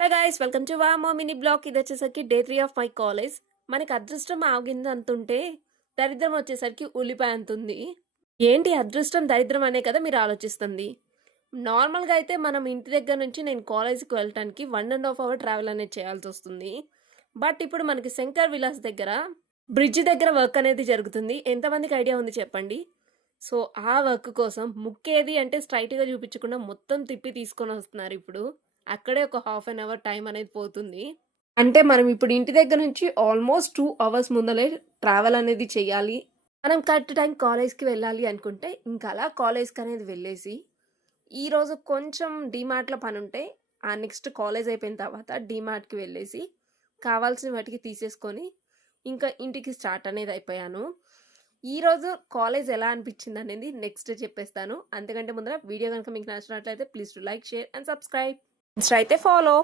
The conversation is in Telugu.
హలో గైస్, వెల్కమ్ టు వామో మినీ బ్లాగ్. ఇది వచ్చేసరికి డే 3 ఆఫ్ మై కాలేజ్. మనకి అదృష్టం ఆగింది అంతుంటే దరిద్రం వచ్చేసరికి ఉల్లిపాయ అంతుంది. ఏంటి అదృష్టం దరిద్రం అనే కదా మీరు ఆలోచిస్తుంది. నార్మల్గా అయితే మనం ఇంటి దగ్గర నుంచి నేను కాలేజ్కి వెళ్ళటానికి 1.5 అవర్ ట్రావెల్ అనేది చేయాల్సి వస్తుంది. బట్ ఇప్పుడు మనకి శంకర్ విలాస్ దగ్గర బ్రిడ్జ్ దగ్గర వర్క్ అనేది జరుగుతుంది. ఎంతమందికి ఐడియా ఉంది చెప్పండి. సో ఆ వర్క్ కోసం ముక్కేది అంటే స్ట్రైట్గా చూపించకుండా మొత్తం తిప్పి తీసుకొని వస్తున్నారు. ఇప్పుడు అక్కడే ఒక హాఫ్ అన్ అవర్ టైం అనేది పోతుంది. అంటే మనం ఇప్పుడు ఇంటి దగ్గర నుంచి ఆల్మోస్ట్ 2 అవర్స్ ముందలే ట్రావెల్ అనేది చేయాలి. మనం కరెక్ట్ టైం కాలేజ్కి వెళ్ళాలి అనుకుంటే ఇంకా అలా కాలేజ్కి అనేది వెళ్ళేసి ఈరోజు కొంచెం డీమార్ట్లో పని ఉంటే ఆ నెక్స్ట్ కాలేజ్ అయిపోయిన తర్వాత డీమార్ట్కి వెళ్ళేసి కావాల్సిన వాటికి తీసేసుకొని ఇంకా ఇంటికి స్టార్ట్ అనేది అయిపోయాను. ఈరోజు కాలేజ్ ఎలా అనిపించింది అనేది నెక్స్ట్ చెప్పేస్తాను. అంతకంటే ముందర వీడియో కనుక మీకు నచ్చినట్లయితే please to like, share and subscribe. Insta అయితే ఫాలో.